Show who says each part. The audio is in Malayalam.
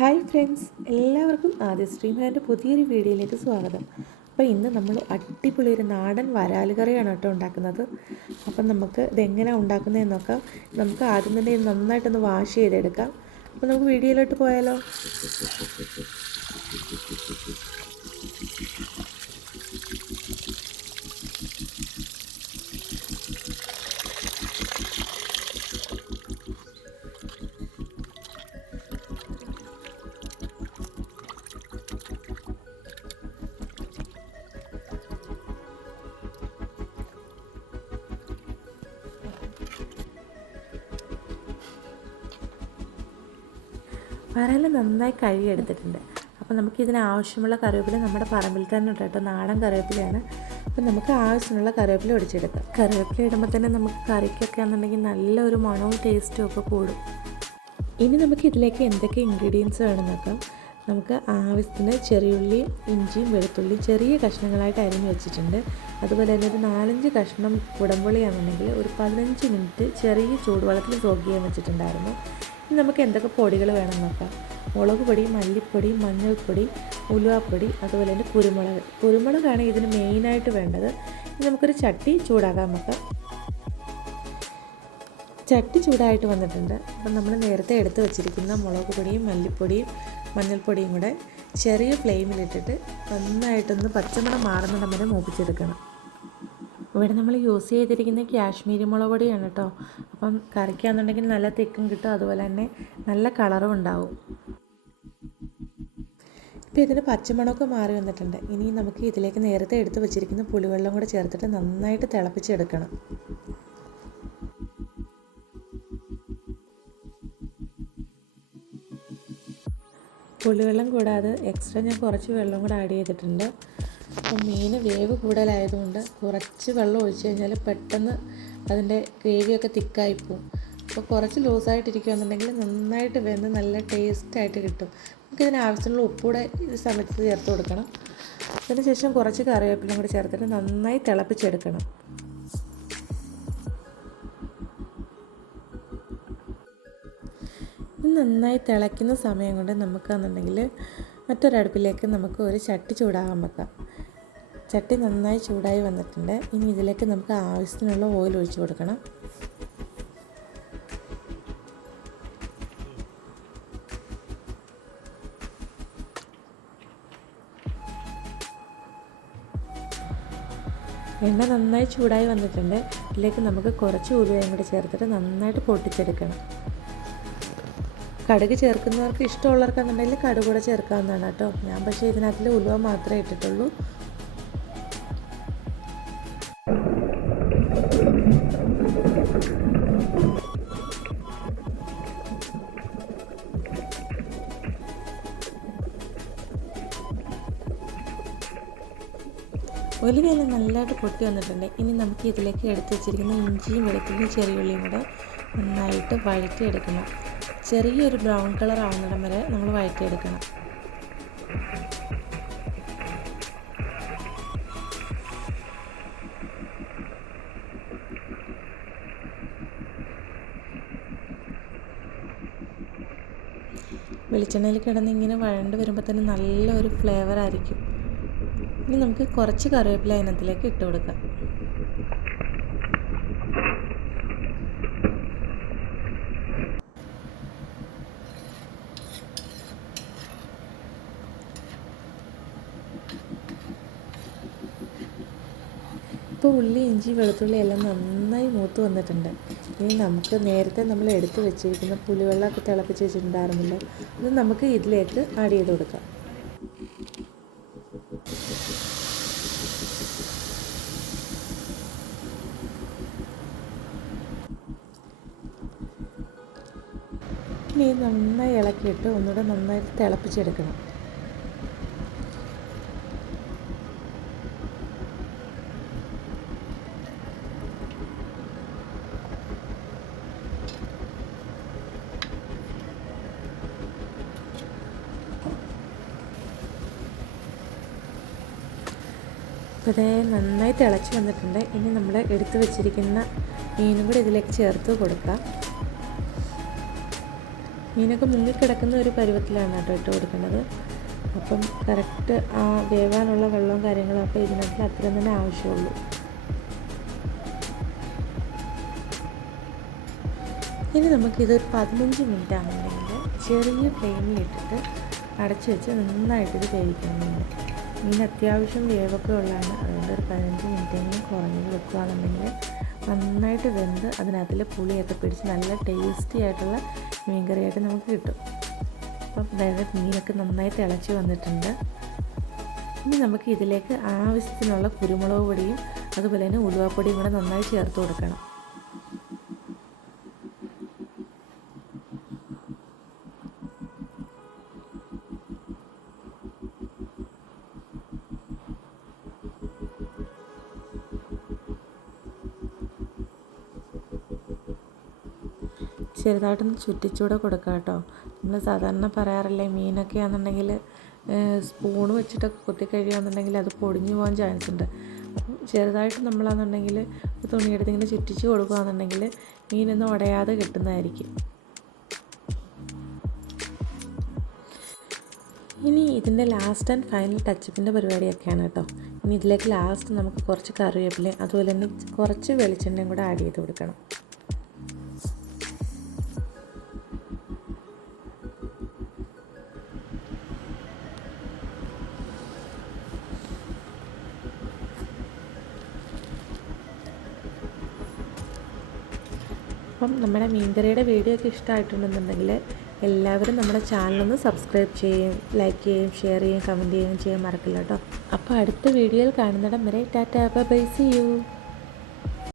Speaker 1: ഹായ് ഫ്രണ്ട്സ് എല്ലാവർക്കും ആദ്യ ശ്രീമാന്റെ പുതിയൊരു വീഡിയോയിലേക്ക് സ്വാഗതം. അപ്പോൾ ഇന്ന് നമ്മൾ അടിപൊളി ഒരു നാടൻ വരാൽ കറിയാണ് കേട്ടോ ഉണ്ടാക്കുന്നത്. അപ്പം നമുക്ക് ഇതെങ്ങനെയാണ് ഉണ്ടാക്കുന്നതെന്നൊക്കെ നമുക്ക് ആദ്യം തന്നെ നന്നായിട്ടൊന്ന് വാഷ് ചെയ്തെടുക്കാം. അപ്പോൾ നമുക്ക് വീഡിയോയിലോട്ട് പോയാലോ? വരാൽ നന്നായി കഴുകിയെടുത്തിട്ടുണ്ട്. അപ്പോൾ നമുക്ക് ഇതിന് ആവശ്യമുള്ള കറിവേപ്പില നമ്മുടെ പറമ്പിൽ തന്നെ ഉണ്ട് കേട്ടോ. നാടൻ കറിവേപ്പിലയാണ്. അപ്പോൾ നമുക്ക് ആവശ്യമുള്ള കറിവേപ്പില ഒടിച്ചെടുക്കാം കറിവേപ്പില ഇടുമ്പോൾ തന്നെ നമുക്ക് കറിക്കൊക്കെ ആണെന്നുണ്ടെങ്കിൽ നല്ലൊരു മണവും ടേസ്റ്റും ഒക്കെ കൂടും. ഇനി നമുക്ക് ഇതിലേക്ക് എന്തൊക്കെ ഇൻഗ്രീഡിയൻസ് വേണം നോക്കാം. നമുക്ക് ആവശ്യത്തിന് ചെറിയുള്ളിയും ഇഞ്ചിയും വെളുത്തുള്ളിയും ചെറിയ കഷ്ണങ്ങളായിട്ട് അരിഞ്ഞ് വെച്ചിട്ടുണ്ട്. അതുപോലെ തന്നെ ഒരു നാലഞ്ച് കഷ്ണം കുടംപുളിയാണെന്നുണ്ടെങ്കിൽ ഒരു പതിനഞ്ച് മിനിറ്റ് ചെറിയ ചൂടുവെള്ളത്തിൽ സോക്ക് ചെയ്യാൻ വെച്ചിട്ടുണ്ടായിരുന്നു. ഇനി നമുക്ക് എന്തൊക്കെ പൊടികൾ വേണം നോക്കാം. മുളക് പൊടി മല്ലിപ്പൊടി മഞ്ഞൾപ്പൊടി ഉലുവാപ്പൊടി അതുപോലെ തന്നെ കുരുമുളക്. കുരുമുളകാണ് ഇതിന് മെയിനായിട്ട് വേണ്ടത്. ഇനി നമുക്കൊരു ചട്ടി ചൂടാക്കാൻ വെക്കാം ചട്ടി ചൂടായിട്ട് വന്നിട്ടുണ്ട്. അപ്പം നമ്മൾ നേരത്തെ എടുത്ത് വെച്ചിരിക്കുന്ന മുളക് പൊടിയും മല്ലിപ്പൊടിയും മഞ്ഞൾപ്പൊടിയും കൂടെ ചെറിയ ഫ്ലെയിമിലിട്ടിട്ട് നന്നായിട്ടൊന്ന് പച്ചമണം മാറുന്ന വരെ മൂപ്പിച്ചെടുക്കണം. ഇവിടെ നമ്മൾ യൂസ് ചെയ്തിരിക്കുന്നത് കാശ്മീരി മുളക് പൊടിയാണ് കേട്ടോ. അപ്പം കറിക്കാന്നുണ്ടെങ്കിൽ നല്ല തെക്കും കിട്ടും അതുപോലെ തന്നെ നല്ല കളറും ഉണ്ടാവും. ഇപ്പോൾ ഇതിന് പച്ചമണമൊക്കെ മാറി വന്നിട്ടുണ്ട്. ഇനി നമുക്ക് ഇതിലേക്ക് നേരത്തെ എടുത്ത് വെച്ചിരിക്കുന്ന പുളിവെള്ളം കൂടെ ചേർത്തിട്ട് നന്നായിട്ട് തിളപ്പിച്ചെടുക്കണം. പുളിവെള്ളം കൂടാതെ എക്സ്ട്രാ ഞാൻ കുറച്ച് വെള്ളം കൂടെ ആഡ് ചെയ്തിട്ടുണ്ട്. അപ്പം മീൻ വേവ് കൂടുതലായതുകൊണ്ട് കുറച്ച് വെള്ളം ഒഴിച്ച് കഴിഞ്ഞാൽ പെട്ടെന്ന് അതിന്റെ ഗ്രേവിയൊക്കെ തിക്കായി പോകും അപ്പോൾ കുറച്ച് ലൂസായിട്ടിരിക്കുകയാണെന്നുണ്ടെങ്കിൽ നന്നായിട്ട് വെന്ത് നല്ല ടേസ്റ്റായിട്ട് കിട്ടും. നമുക്കിതിന് ആവശ്യമുള്ള ഉപ്പൂടെ ഈ സമയത്ത് ചേർത്ത് കൊടുക്കണം. അതിനുശേഷം കുറച്ച് കറിവേപ്പിലും കൂടി ചേർത്തിട്ട് നന്നായി തിളപ്പിച്ചെടുക്കണം. നന്നായി തിളയ്ക്കുന്ന സമയം കൊണ്ട് നമുക്കാണെന്നുണ്ടെങ്കിൽ മറ്റൊരടുപ്പിലേക്ക് നമുക്ക് ഒരു ചട്ടി ചൂടാകാൻ വെക്കാം. ചട്ടി നന്നായി ചൂടായി വന്നിട്ടുണ്ട്. ഇനി ഇതിലേക്ക് നമുക്ക് ആവശ്യത്തിനുള്ള ഓയിൽ ഒഴിച്ചു കൊടുക്കണം. എണ്ണ നന്നായി ചൂടായി വന്നിട്ടുണ്ട്. ഇതിലേക്ക് നമുക്ക് കുറച്ച് ഉലുവയും കൂടി ചേർത്തിട്ട് നന്നായിട്ട് പൊട്ടിച്ചെടുക്കണം. കടുക് ചേർക്കുന്നവർക്ക് ഇഷ്ടമുള്ളവർക്കാണെന്നുണ്ടെങ്കിൽ കടുകൂടെ കൂടെ ചേർക്കാവുന്നതാണ് കേട്ടോ. ഞാൻ പക്ഷേ ഇതിനകത്തിൽ ഉലുവ മാത്രമേ ഇട്ടിട്ടുള്ളൂ. ഒലിവെല്ലാം നല്ലതായിട്ട് പൊട്ടി വന്നിട്ടുണ്ട്. ഇനി നമുക്ക് ഇതിലേക്ക് എടുത്ത് വെച്ചിരിക്കുന്ന ഇഞ്ചിയും വെളുത്തുള്ളിയും ചെറിയുള്ളിയും കൂടെ നന്നായിട്ട് വഴറ്റിയെടുക്കണം. ചെറിയൊരു ബ്രൗൺ കളർ ആവുന്നിടം വരെ നമ്മൾ വഴറ്റിയെടുക്കണം. വെളിച്ചെണ്ണയിൽ കിടന്ന് ഇങ്ങനെ വഴണ്ട് വരുമ്പോൾ തന്നെ നല്ലൊരു ഫ്ലേവർ ആയിരിക്കും. ഇനി നമുക്ക് കുറച്ച് കറിവേപ്പില അതിനകത്തിലേക്ക് ഇട്ട് കൊടുക്കാം. ഇപ്പോൾ ഉള്ളി ഇഞ്ചി വെളുത്തുള്ളി എല്ലാം നന്നായി മൂത്ത് വന്നിട്ടുണ്ട്. ഇനി നമുക്ക് നേരത്തെ നമ്മൾ എടുത്ത് വെച്ചിരിക്കുന്ന പുളിവെള്ളമൊക്കെ തിളപ്പിച്ച് വെച്ചിട്ടുണ്ടായിരുന്നല്ലോ അത് നമുക്ക് ഇതിലേക്ക് ആഡ് ചെയ്ത് കൊടുക്കാം. ഇനി നന്നായി ഇളക്കിയിട്ട് ഒന്നുകൂടെ നന്നായിട്ട് തിളപ്പിച്ചെടുക്കണം. അപ്പോൾ ഇതേ നന്നായി തിളച്ച് വന്നിട്ടുണ്ട്. ഇനി നമ്മൾ എടുത്തു വെച്ചിരിക്കുന്ന മീനും കൂടി ഇതിലേക്ക് ചേർത്ത് കൊടുക്കാം. മീനൊക്കെ മുങ്ങിക്കിടക്കുന്ന ഒരു പരുവത്തിലാണ് കേട്ടോ ഇട്ട് കൊടുക്കുന്നത്. അപ്പം കറക്റ്റ് ആ വേവാനുള്ള വെള്ളവും കാര്യങ്ങളും ഒക്കെ ഇതിനകത്ത് അത്രയും തന്നെ ആവശ്യമുള്ളൂ. ഇനി നമുക്ക് ഒരു പതിനഞ്ച് മിനിറ്റ് ആകുന്നുണ്ടെങ്കിൽ ചെറിയ ഫ്ലെയിമിലിട്ടിട്ട് അടച്ച് വെച്ച് വേവിക്കണം മീൻ. മീൻ അത്യാവശ്യം വേവൊക്കെ ഉള്ളതാണ്. അതുകൊണ്ട് ഒരു പതിനഞ്ച് മിനിറ്റെങ്കിലും കുറഞ്ഞത് വെക്കുകയാണെന്നുണ്ടെങ്കിൽ നന്നായിട്ട് വെന്ത് അതിനകത്തിൽ പുളിയൊക്കെ പിടിച്ച് നല്ല ടേസ്റ്റി ആയിട്ടുള്ള മീൻ കറിയായിട്ട് നമുക്ക് കിട്ടും. അപ്പം അതായത് മീനൊക്കെ നന്നായി തിളച്ച് വന്നിട്ടുണ്ട്. ഇനി നമുക്ക് ഇതിലേക്ക് ആവശ്യത്തിനുള്ള കുരുമുളക് പൊടിയും അതുപോലെ തന്നെ ഉലുവാപ്പൊടിയും കൂടെ നന്നായി ചേർത്ത് കൊടുക്കണം. ചെറുതായിട്ടൊന്ന് ചുറ്റിച്ചൂടെ കൊടുക്കുക കേട്ടോ. നമ്മൾ സാധാരണ പറയാറില്ലേ മീനൊക്കെ ആണെന്നുണ്ടെങ്കിൽ സ്പൂൺ വെച്ചിട്ടൊക്കെ കുത്തി കഴിയുകയാണെന്നുണ്ടെങ്കിൽ അത് പൊടിഞ്ഞു പോകാൻ ചാൻസ് ഉണ്ട്. അപ്പം ചെറുതായിട്ട് നമ്മളാണെന്നുണ്ടെങ്കിൽ തുണിയെടുത്ത് ഇങ്ങനെ ചുറ്റിച്ച് കൊടുക്കുകയാണെന്നുണ്ടെങ്കിൽ മീനൊന്നും ഉടയാതെ കിട്ടുന്നതായിരിക്കും. ഇനി ഇതിന്റെ ലാസ്റ്റ് ആൻഡ് ഫൈനൽ ടച്ചപ്പിന്റെ പരിപാടിയൊക്കെയാണ് കേട്ടോ. ഇനി ഇതിലേക്ക് ലാസ്റ്റ് നമുക്ക് കുറച്ച് കറിവേപ്പില അതുപോലെ തന്നെ കുറച്ച് വെളിച്ചെണ്ണയും കൂടെ ആഡ് ചെയ്ത് കൊടുക്കണം. അപ്പം നമ്മുടെ മീൻകറിയുടെ വീഡിയോ ഒക്കെ ഇഷ്ടമായിട്ടുണ്ടെന്നുണ്ടെങ്കിൽ എല്ലാവരും നമ്മുടെ ചാനലൊന്ന് സബ്സ്ക്രൈബ് ചെയ്യും ലൈക്ക് ചെയ്യും ഷെയർ ചെയ്യും കമന്റ് ചെയ്യുകയും ചെയ്യാൻ മറക്കില്ല കേട്ടോ. അപ്പോൾ അടുത്ത വീഡിയോയിൽ കാണുന്നിടം വരെ ടാറ്റാ ബൈ സി യു